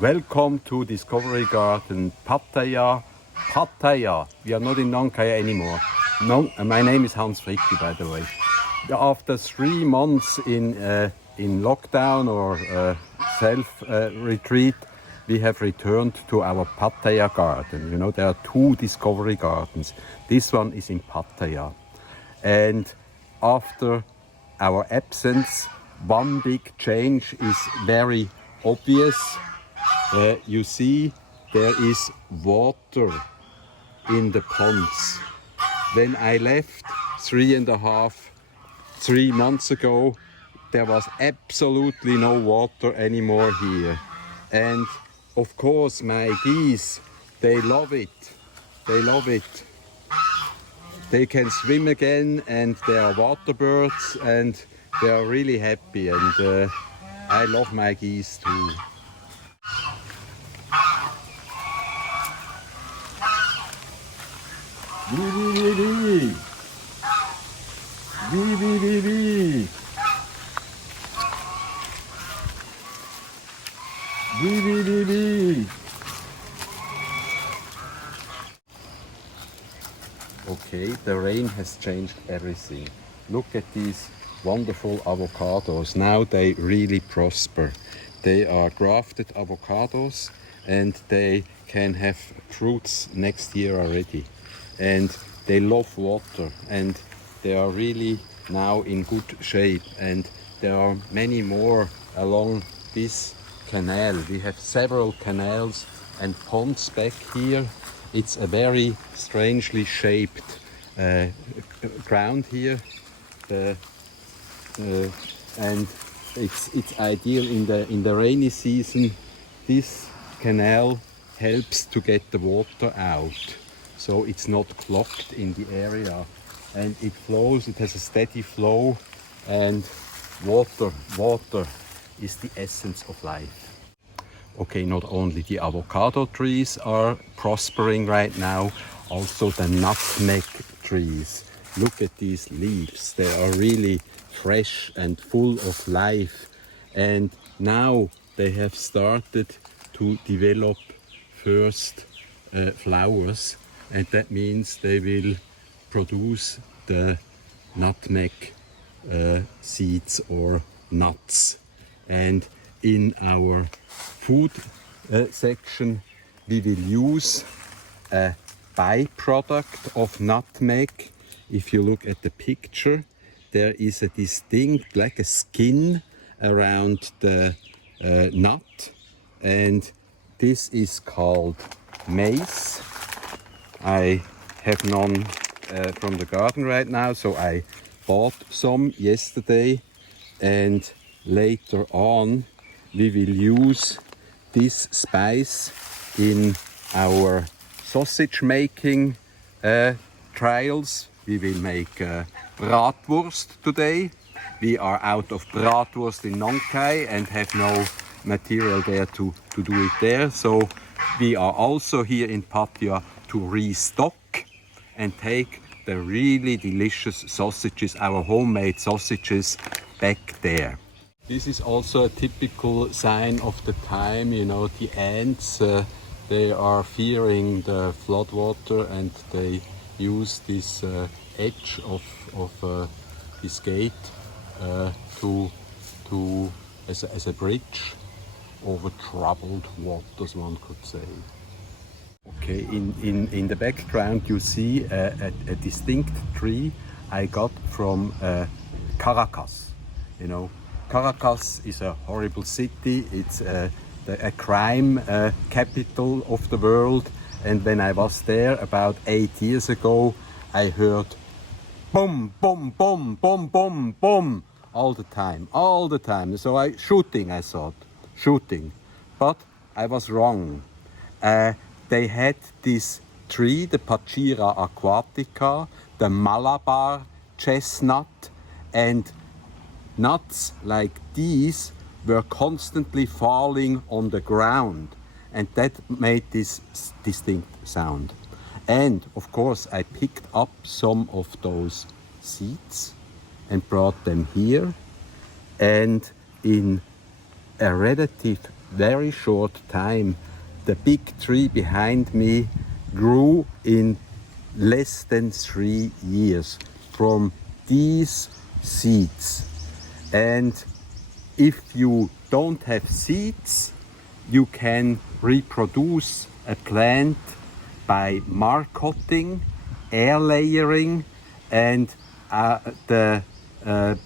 Welcome to Discovery Garden Pattaya. Pattaya. We are not in Nong Khai anymore. My name is Hans Fritschi, by the way. After 3 months in lockdown or self-retreat, we have returned to our Pattaya garden. You know, there are 2 Discovery Gardens. This one is in Pattaya. And after our absence, one big change is very obvious. You see, there is water in the ponds. When I left 3 months ago, there was absolutely no water anymore here. And of course, my geese, they love it. They love it. They can swim again, and they are water birds, and they are really happy. And I love my geese too. Wee wee wee wee. Wee wee wee wee. Wee wee wee wee. Okay, the rain has changed everything. Look at these wonderful avocados. Now they really prosper. They are grafted avocados and they can have fruits next year already. And they love water and they are really now in good shape. And there are many more along this canal. We have several canals and ponds back here. It's a very strangely shaped ground here, and it's ideal in the rainy season. This canal helps to get the water out, so it's not clogged in the area, and it flows. It has a steady flow, and water is the essence of life. Okay, not only the avocado trees are prospering right now, also the nutmeg trees. Look at these leaves. They are really fresh and full of life. And now they have started to develop first flowers. And that means they will produce the nutmeg seeds or nuts. And in our food section, we will use a byproduct of nutmeg. If you look at the picture, there is a distinct, like a skin around the nut, and this is called mace. I have none from the garden right now, so I bought some yesterday, and later on we will use this spice in our sausage making trials. We will make Bratwurst today. We are out of Bratwurst in Nong Khai and have no material there to do it there. So we are also here in Pattaya to restock and take the really delicious sausages, our homemade sausages, back there. This is also a typical sign of the time. You know, the ants, they are fearing the floodwater and they use this edge of this gate as a bridge over troubled waters, one could say. Okay, in the background you see a distinct tree I got from Caracas. You know, Caracas is a horrible city. It's a crime capital of the world. And when I was there about 8 years ago, I heard boom, boom, boom, boom, boom, boom all the time. So I thought shooting, but I was wrong. They had this tree, the Pachira aquatica, the Malabar chestnut, and nuts like these were constantly falling on the ground, and that made this distinct sound. And of course I picked up some of those seeds and brought them here, and in a relative very short time. The big tree behind me grew in less than 3 years from these seeds. And if you don't have seeds, you can reproduce a plant by marcotting, air layering, and the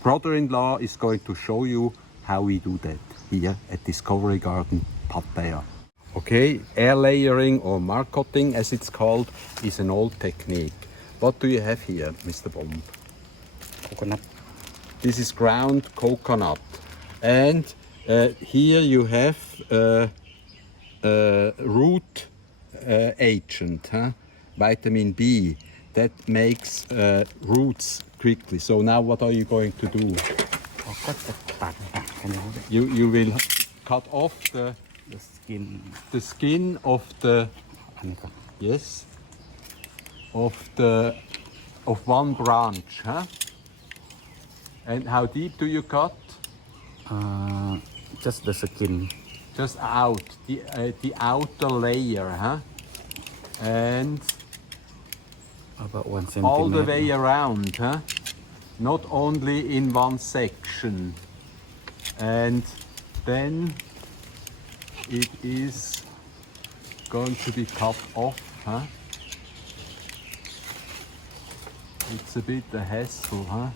brother-in-law is going to show you how we do that here at Discovery Garden Pattaya. Okay, air layering or marcotting as it's called is an old technique. What do you have here, Mr. Bomb? Coconut. This is ground coconut. And here you have root agent, vitamin B, that makes roots quickly. So now what are you going to do? You will cut off the skin of the yes of one branch, huh? And how deep do you cut? Just the skin. Just out the outer layer, huh? And About 1 centimeter. all the way around, huh? Not only in one section. And then it is going to be cut off, huh? It's a bit a hassle, huh?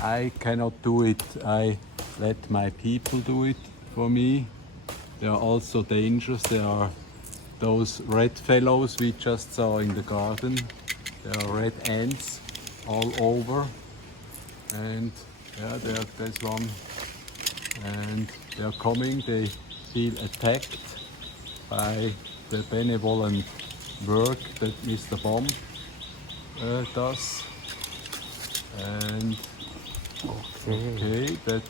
I cannot do it. I let my people do it for me. They are also dangerous. There are those red fellows we just saw in the garden. There are red ants all over. And yeah, there's one. And they are coming. They feel attacked by the benevolent work that Mr. Bomb does. And okay, that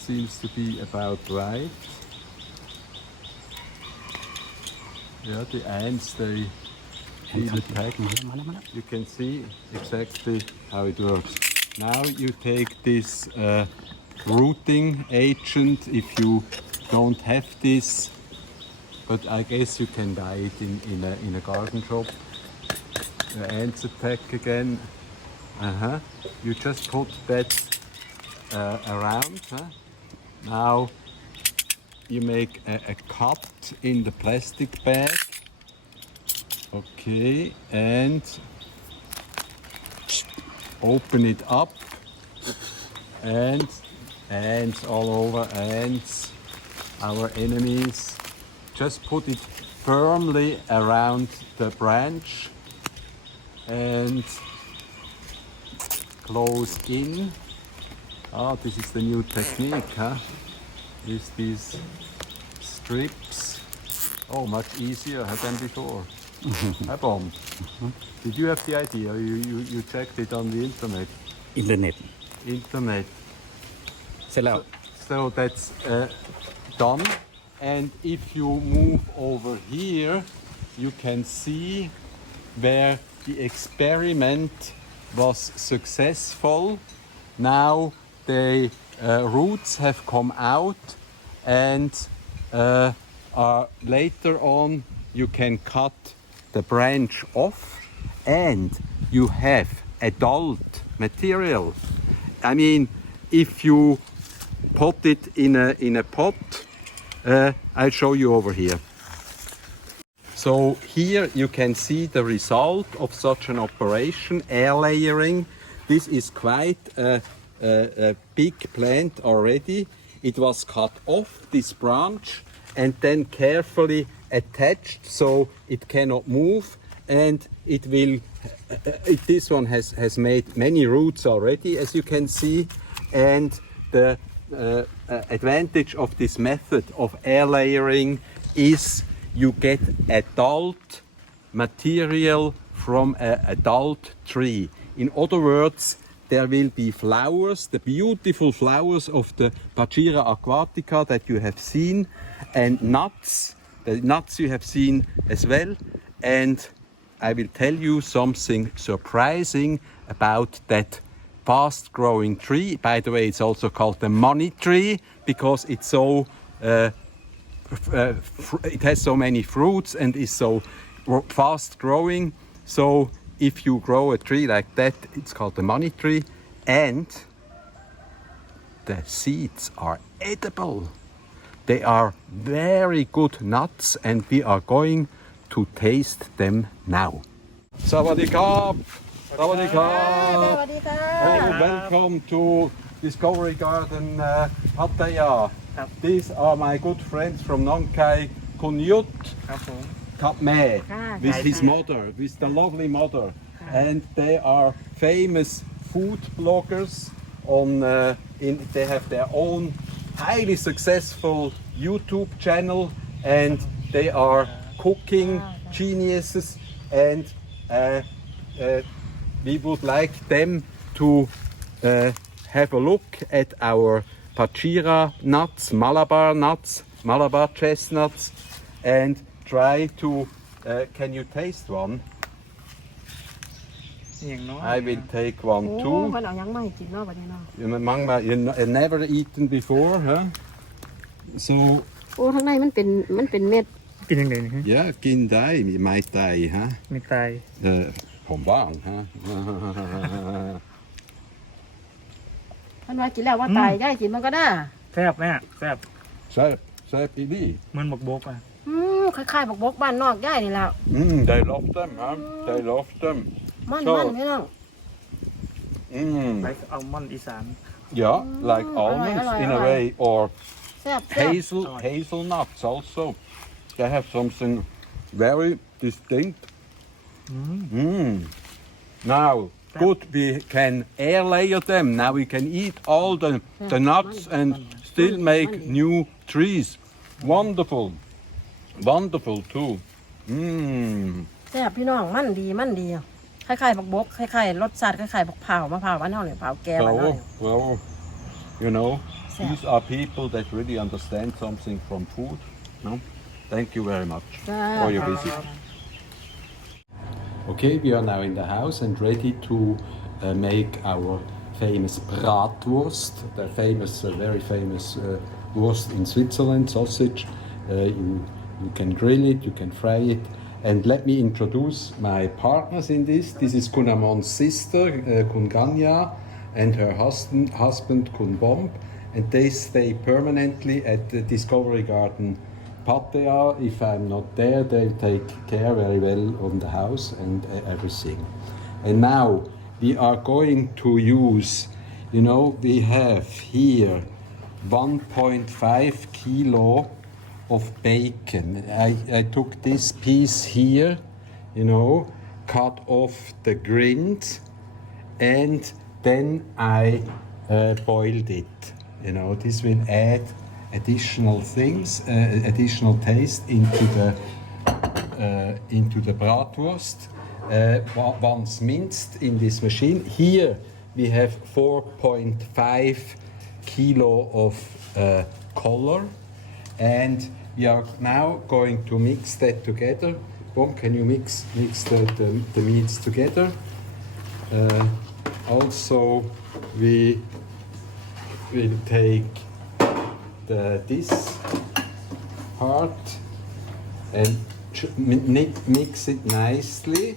seems to be about right. Yeah, the ants, they feel attacked. You can see exactly how it works. Now you take this rooting agent if you don't have this, but I guess you can buy it in a garden shop. The ants attack again. You just put that around. Now you make a cut in the plastic bag. Okay, and open it up. And ants all over, ants, our enemies. Just put it firmly around the branch and close in. This is the new technique, huh? With these strips. Much easier than before. Hi, Bomb. Did you have the idea? You checked it on the internet? Internet. So that's done. And if you move over here, you can see where the experiment was successful. Now the roots have come out, and later on you can cut the branch off and you have adult material. I mean, if you put it in a pot, I'll show you over here. So here you can see the result of such an operation, air layering. This is quite a big plant already. It was cut off, this branch, and then carefully attached so it cannot move, and it will. This one has made many roots already, as you can see, and the advantage of this method of air layering is you get adult material from an adult tree. In other words, there will be flowers, the beautiful flowers of the Pattaya aquatica that you have seen, and nuts, the nuts you have seen as well. And I will tell you something surprising about that fast growing tree. By the way, it's also called the money tree because it's so it has so many fruits and is so fast growing. So if you grow a tree like that, it's called the money tree, and the seeds are edible. They are very good nuts, and we are going to taste them now. Sawadee-krap! Sawadee-krap! Hey, welcome to Discovery Garden Pattaya. These are my good friends from Nong Khai, Khun Yut, Nutmeg, with his mother, with the lovely mother. And they are famous food bloggers. They have their own highly successful YouTube channel, and they are cooking geniuses, and we would like them to have a look at our Pattaya nuts, Malabar chestnuts, and try to. Can you taste one? I will take one too. You never eaten before, huh? So. โอ้ข้างในมันเป็นเม็ด กินยังไงนี่ฮะ Yeah, กินได้ไม่ตายฮะ ไม่ตาย ผมว่างฮะ มันว่ากินแล้วว่าตายได้กินมันก็ได้ แซ่บแม่แซ่บ แซ่บอีดี เหมือนบกอ่ะ คล้ายๆบกบ้านนอกย่ายนี่แหละ They love them, huh? They love them. มันพี่น้อง ไลค์อัลมอนด์อีสาน Yeah, like almonds in a way, or แซ่บ hazelnuts also. They have something very distinct. Now, good, we can air layer them. Now we can eat all the nuts and still make new trees. Wonderful. Wonderful too. แซ่บพี่น้องมันดีคล้ายๆบกคล้ายๆรสชาติคล้ายๆเผามะพร้าวบ้านเฮาเนี่ยเผาแก่บ้านเฮาเนี่ย Well, you know, these are people that really understand something from food. No? Thank you very much for your visit. Okay, we are now in the house and ready to make our famous Bratwurst, the famous, very famous wurst in Switzerland, sausage. You can grill it, you can fry it. And let me introduce my partners in this. This is Khun Amon's sister, Khun Ganya, and her husband, Khun Bomb. And they stay permanently at the Discovery Garden Pattaya. If I'm not there, they take care very well of the house and everything. And now we are going to use, you know, we have here 1.5 kilo of bacon. I took this piece here, you know, cut off the grinds, and then I boiled it. You know, this will add additional things, additional taste into the bratwurst. Once minced in this machine. Here we have 4.5 kilo of color, and we are now going to mix that together. Bob, can you mix the meats together? Also, we will take this part and mix it nicely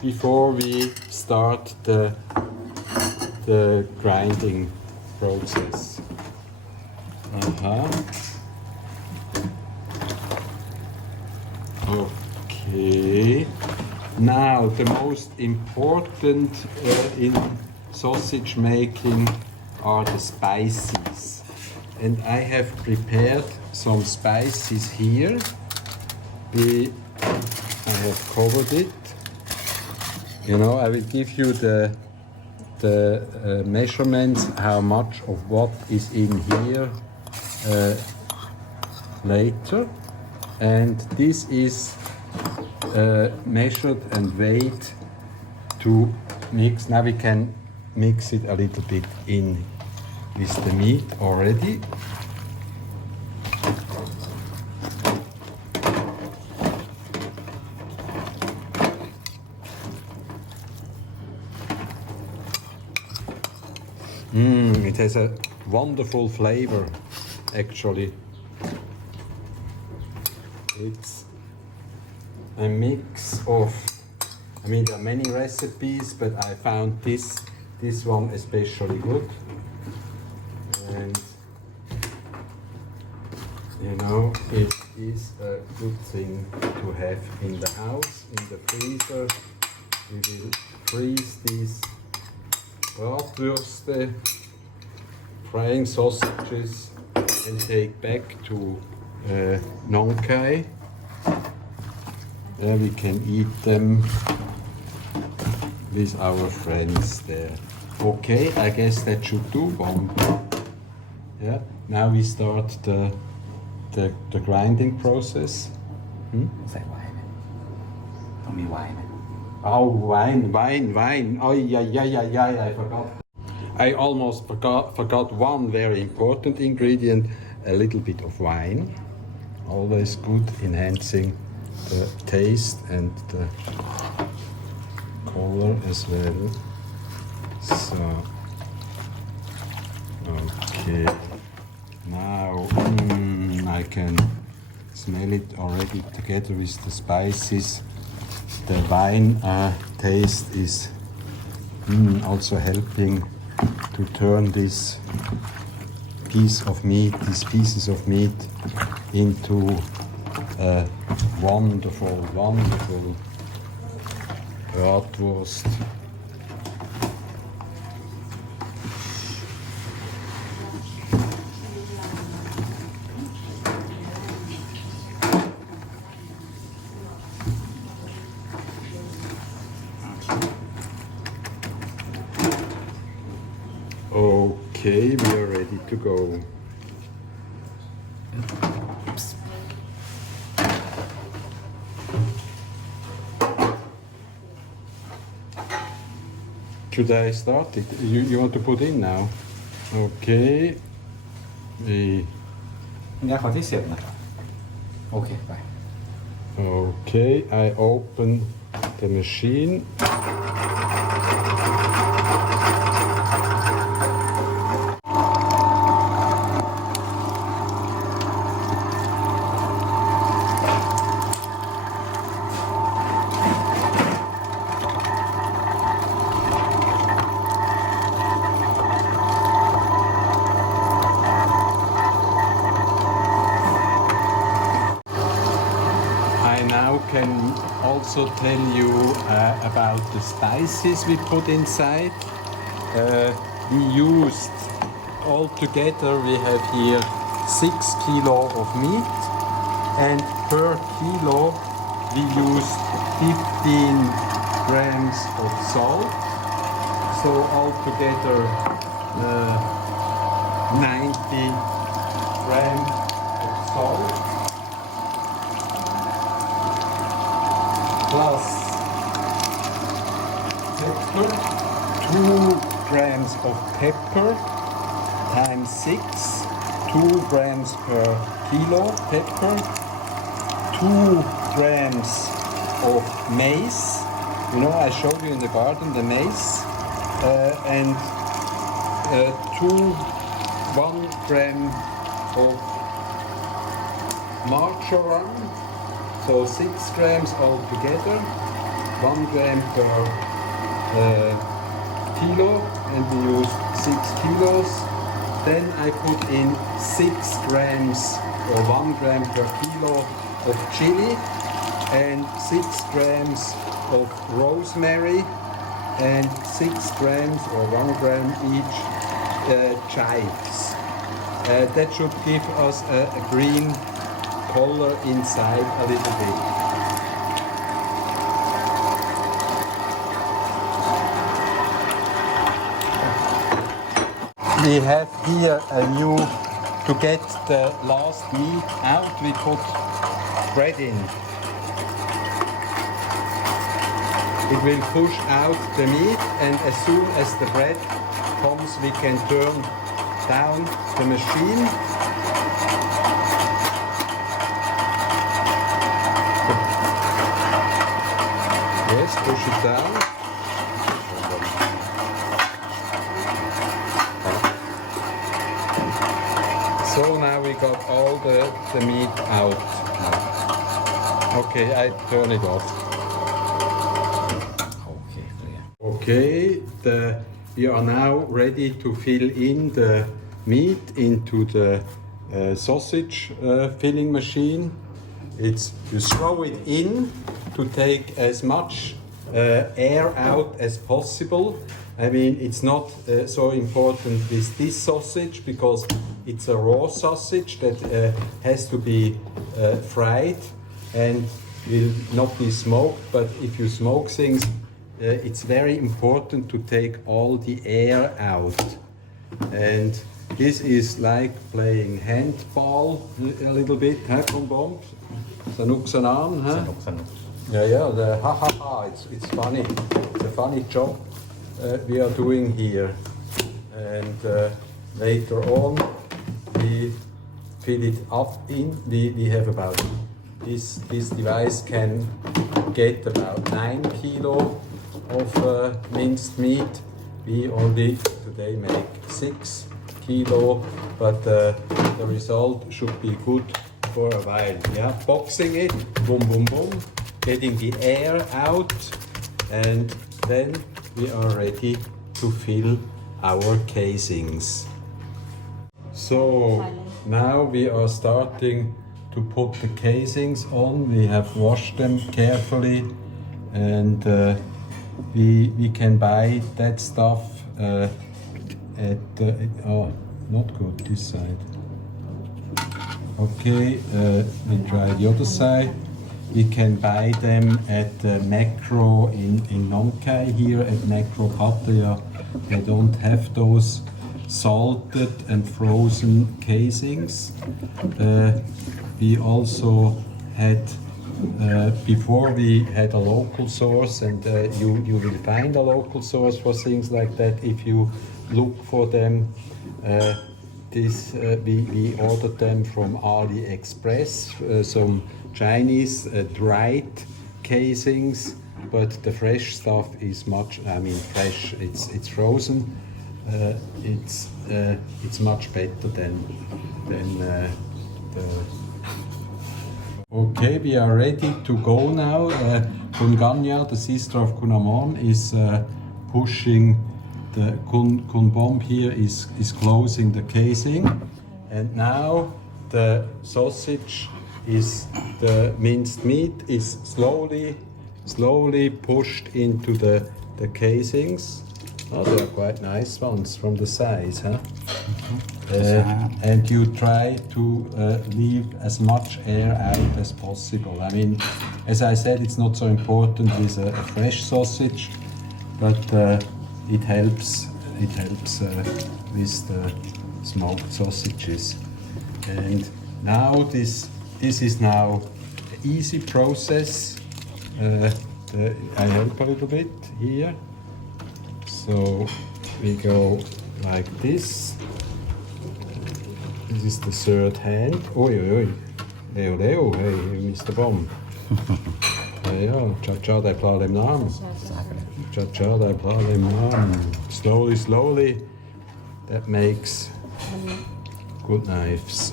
before we start the grinding process. Okay. Now the most important in sausage making are the spices, and I have prepared some spices here. I have covered it. You know, I will give you the measurements, how much of what is in here later, and this is measured and weighed to mix. Now we can mix it a little bit in with the meat already. It has a wonderful flavor. actually. It's a mix of, I mean, there are many recipes, but I found this one especially good. And you know, it is a good thing to have in the house, in the freezer. We will freeze these Bratwürste, frying sausages, and take back to Nong Khai. There we can eat them with our friends there. Okay, I guess that should do one. Yeah. Now we start the grinding process. ใส่ไวน์ไหมต้องมีไวน์ไหม Oh, wine. Oh, yeah, I forgot. I almost forgot one very important ingredient, a little bit of wine. Always good, enhancing the taste and the color as well. So, okay. Now, I can smell it already together with the spices. The wine taste is also helping to turn this piece of meat, these pieces of meat, into a wonderful Bratwurst. Okay, we are ready to go. Should I start it? You want to put in now? Okay. เนี่ยขอที่เสียบหน่อยโอเคไป Okay, I open the machine. Can also tell you about the spices we put inside. We used altogether, we have here 6 kilo of meat, and per kilo we used 15 grams of salt. So altogether 90 grams of salt. Plus pepper, 2 grams of pepper times 6, 2 grams per kilo pepper, 2 grams of maize. You know, I showed you in the garden the maize, and 1 gram of marjoram. So 6 grams altogether, 1 gram per kilo, and we use 6 kilos. Then I put in 6 grams or 1 gram per kilo of chili and 6 grams of rosemary and 6 grams or 1 gram each chives. That should give us a green color inside a little bit. We have here a new, to get the last meat out, we put bread in. It will push out the meat, and as soon as the bread comes, we can turn down the machine. Yes, push it down. So now got all the meat out. Okay, I turn it off. Okay, clear. Okay, we are now ready to fill in the meat into the sausage filling machine. You throw it in to take as much air out as possible. I mean, it's not so important with this sausage because it's a raw sausage that has to be fried and will not be smoked. But if you smoke things, it's very important to take all the air out. And this is like playing handball a little bit, huh, Khun Bom? Sanuk Sanan, huh? Sanuk. Yeah, the ha, it's funny. It's a funny job we are doing here. And later on, we fill it up in. We have about, this device can get about 9 kilo of minced meat. We only today make 6 kilo, but the result should be good for a while. Yeah, boxing it, boom, boom, boom, getting the air out, and then we are ready to fill our casings. So now we are starting to put the casings on. We have washed them carefully, and we can buy that stuff not good this side. Okay, we try the other side. We can buy them at the Macro in Nong Khai here at Macro Pattaya. They don't have those salted and frozen casings. We also had before we had a local source, and you will find a local source for things like that if you look for them. We ordered them from AliExpress, some Chinese dried casings, but the fresh stuff is fresh. It's frozen. It's much better than the. Okay, we are ready to go now. Khun Ganya, the sister of Khun Amon, is pushing. The Khun Bom here is closing the casing, and now the sausage the minced meat is slowly pushed into the casings. Oh, they are quite nice ones from the size, huh? And you try to leave as much air out as possible. I mean, as I said, it's not so important with a fresh sausage, but it helps with the smoked sausages. And now this is now an easy process. I help a little bit here. So we go like this. This is the third hand. Oi. Leo, hey, Mr. Bom. Ja, cha dai plalem nam. Cha dai plalem nam. Slowly. That makes good knives.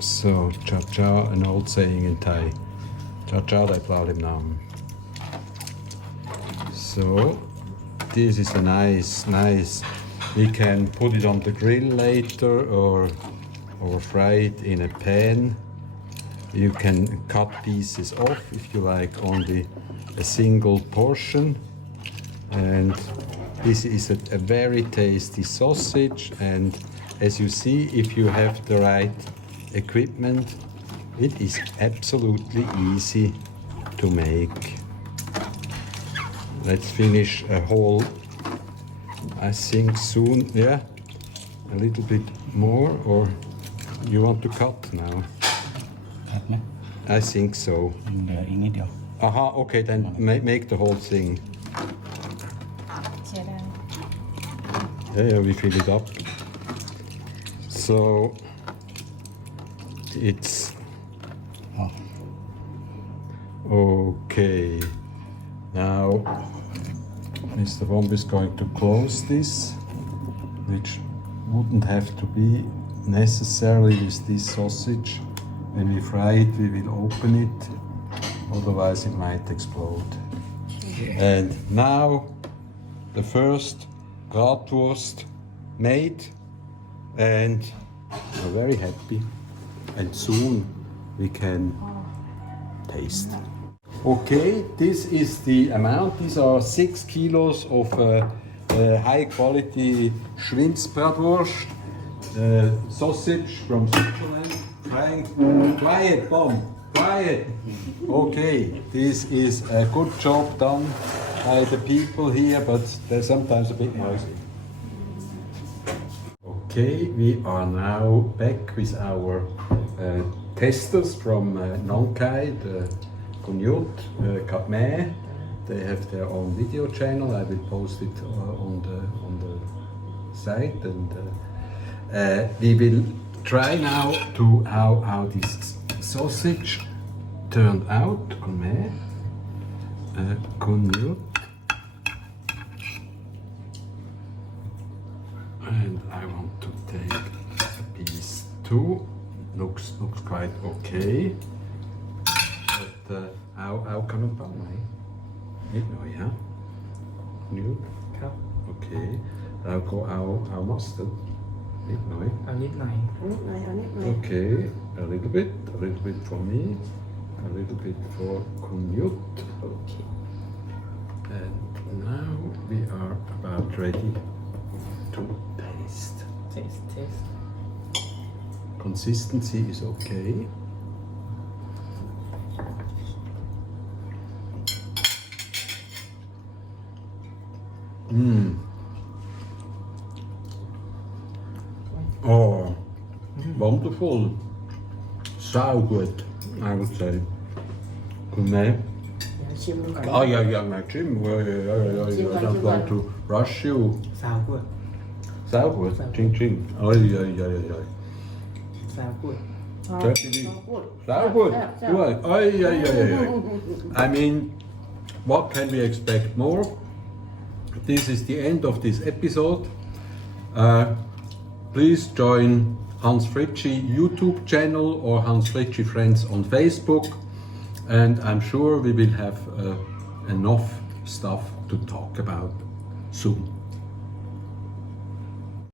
So cha, an old saying in Thai. Cha dai plalem nam. So this is a nice. We can put it on the grill later or fry it in a pan. You can cut pieces off if you like only a single portion. And this is a very tasty sausage, and as you see, if you have the right equipment, it is absolutely easy to make. Let's finish a whole, I think soon, yeah, a little bit more, or you want to cut now? I think so. Aha, okay, then make the whole thing. Yeah, we fill it up. So it's okay. Now Mr. Womb is going to close this, which wouldn't have to be necessarily with this sausage. When we fry it, we will open it, otherwise it might explode. And now the first Bratwurst made, and we're very happy. And soon we can taste. Okay, this is the amount. These are 6 kilos of high quality Schweinsbratwurst, sausage from Switzerland. Quiet, Bomb, quiet. Okay, this is a good job done by the people here, but they're sometimes a bit noisy. Okay, we are now back with our testers from Nong Khai, the Khun Yut, Kap Mae. They have their own video channel. I will post it on the site, and we will try now to how this sausage turned out. Khun Mae, Khun Yut, and I want to take a piece too. Looks quite okay. But how kan het dan mee? Niet mooi, hè? Nu? Ja. Okay. How mustard? Niet mooi. เอานิดหน่อย Okay. A little bit for me. A little bit for Khun Yut. Okay. And now we are about ready to taste. taste Consistency is okay. Oh, wonderful. So good, I would say. Khun Mae. ชิมดูก่อน Oh yeah, my Jim. I don't want to rush you. ซาวกูด So good, ching. Oh yeah. ซาวกูด Certainly. So good. Good. Oh yeah. I mean, what can we expect more? This is the end of this episode. Please join Hans Fritschi YouTube channel or Hans Fritschi Friends on Facebook, and I'm sure we will have enough stuff to talk about soon.